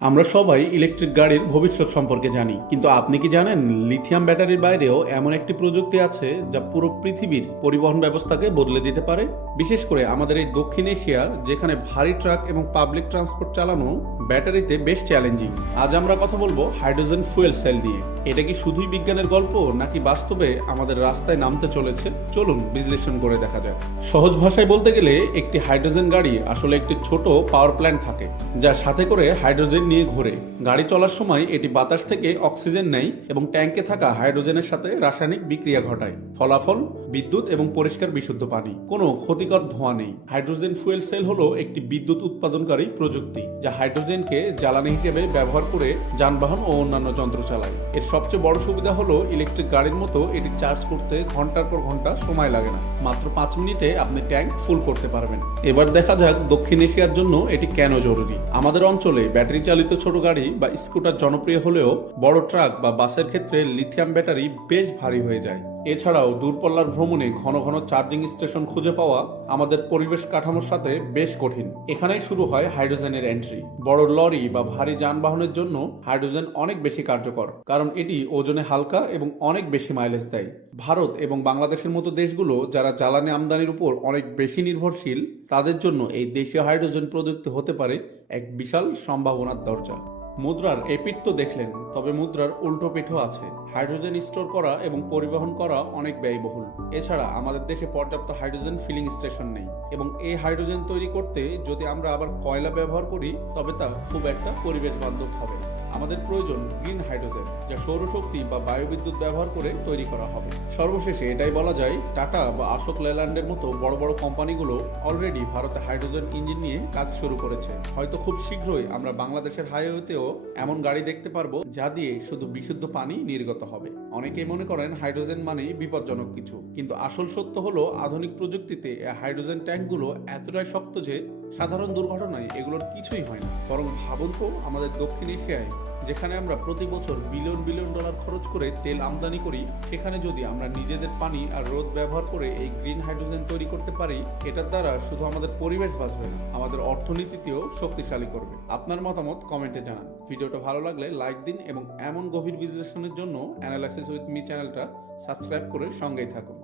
আমরা সবাই ইলেকট্রিক গাড়ির ভবিষ্যৎ সম্পর্কে জানি, কিন্তু আপনি কি জানেন লিথিয়াম ব্যাটারির বাইরেও এমন একটি প্রযুক্তি আছে যা পুরো পৃথিবীর পরিবহন ব্যবস্থাকে বদলে দিতে পারে? বিশেষ করে আমাদের এই দক্ষিণ এশিয়া, যেখানে ভারী ট্রাক এবং পাবলিক ট্রান্সপোর্ট চালানো ব্যাটারিতে বেশ চ্যালেঞ্জিং। আজ আমরা কথা বলবো হাইড্রোজেন ফুয়েল সেল নিয়ে। এটা কি শুধুই বিজ্ঞানের গল্প, নাকি বাস্তবে আমাদের রাস্তায় নামতে চলেছে? চলুন বিশ্লেষণ করে দেখা যাক। সহজ ভাষায় বলতে গেলে একটি হাইড্রোজেন গাড়ি আসলে একটি ছোট পাওয়ার প্ল্যান্ট থাকে, যার সাথে করে হাইড্রোজেন নিয়ে ঘোরে। গাড়ি চলার সময় এটি বাতাস থেকে অক্সিজেন নেয় এবং ট্যাঙ্কে থাকা হাইড্রোজেনের সাথে রাসায়নিক বিক্রিয়া ঘটায়। ফলাফল বিদ্যুৎ এবং পরিষ্কার বিশুদ্ধ পানি, কোনো ক্ষতিকর ধোঁয়া নেই। হাইড্রোজেন ফুয়েল সেল হলো একটি বিদ্যুৎ উৎপাদনকারী প্রযুক্তি, যা হাইড্রোজেনকে জ্বালানি হিসেবে ব্যবহার করে যানবাহন ও অন্যান্য যন্ত্র চালায়। এর সবচেয়ে বড় সুবিধা হলো ইলেকট্রিক গাড়ির মতো এটি চার্জ করতে ঘন্টার পর ঘন্টা সময় লাগে না। মাত্র 5 মিনিটে আপনি ট্যাঙ্ক ফুল করতে পারবেন। এবার দেখা যাক দক্ষিণ এশিয়ার জন্য এটি কেন জরুরি। আমাদের অঞ্চলে ব্যাটারি চালিত ছোট গাড়ি বা স্কুটার জনপ্রিয় হলেও বড় ট্রাক বা বাসের ক্ষেত্রে লিথিয়াম ব্যাটারি বেশ ভারী হয়ে যায়। এছাড়াও দূরপাল্লার ভ্রমণে ঘন ঘন চার্জিং স্টেশন খুঁজে পাওয়া আমাদের পরিবেশ কাঠামোর সাথে বেশ কঠিন। এখানেই শুরু হয় হাইড্রোজেনের এন্ট্রি। বড় লরি বা ভারী যানবাহনের জন্য হাইড্রোজেন অনেক বেশি কার্যকর, কারণ এটি ওজনে হালকা এবং অনেক বেশি মাইলেজ দেয়। ভারত এবং বাংলাদেশের মতো দেশগুলো যারা জ্বালানি আমদানির উপর অনেক বেশি নির্ভরশীল, তাদের জন্য এই দেশীয় হাইড্রোজেন প্রযুক্তি হতে পারে এক বিশাল সম্ভাবনার দরজা। মুদ্রার এই পিঠ তো দেখলেন, তবে মুদ্রার উল্টো পিঠও আছে। হাইড্রোজেন স্টোর করা এবং পরিবহন করা অনেক ব্যয়বহুল। এছাড়া আমাদের দেশে পর্যাপ্ত হাইড্রোজেন ফিলিং স্টেশন নেই, এবং এই হাইড্রোজেন তৈরি করতে যদি আমরা আবার কয়লা ব্যবহার করি, তবে তা খুব একটা পরিবেশ বান্ধব হবে না। আমাদের প্রয়োজন গ্রিন হাইড্রোজেন, যা সৌরশক্তি বা বায়ুবিদ্যুৎ ব্যবহার করে তৈরি করা হবে। সর্বশেষে এটাই বলা যায়, টাটা বা অশোক লেল্যান্ডের মতো বড় বড় কোম্পানিগুলো অলরেডি ভারতে হাইড্রোজেন ইঞ্জিন নিয়ে কাজ শুরু করেছে। হয়তো খুব শীঘ্রই আমরা বাংলাদেশের হাইওয়েতেও এমন গাড়ি দেখতে পারবো যা দিয়ে শুধু বিশুদ্ধ পানি নির্গত হবে। অনেকেই মনে করেন হাইড্রোজেন মানেই বিপজ্জনক কিছু, কিন্তু আসল সত্য হলো আধুনিক প্রযুক্তিতে হাইড্রোজেন ট্যাঙ্কগুলো এতটাই শক্ত যে সাধারণ দুর্ঘটনায় এগুলোর কিছুই হয় না। বরং ভাবুন তো, আমাদের দক্ষিণ এশিয়ায়, যেখানে আমরা প্রতি বছর বিলিয়ন বিলিয়ন ডলার খরচ করে তেল আমদানি করি, সেখানে যদি আমরা নিজেদের পানি আর রোদ ব্যবহার করে এই গ্রিন হাইড্রোজেন তৈরি করতে পারি, এটার দ্বারা শুধু আমাদের পরিবেশ বাঁচবে না, আমাদের অর্থনীতিতেও শক্তিশালী করবে। আপনার মতামত কমেন্টে জানান। ভিডিওটা ভালো লাগলে লাইক দিন এবং এমন গভীর বিশ্লেষণের জন্য অ্যানালাইসিস উইথ মি চ্যানেলটা সাবস্ক্রাইব করে সঙ্গেই থাকুন।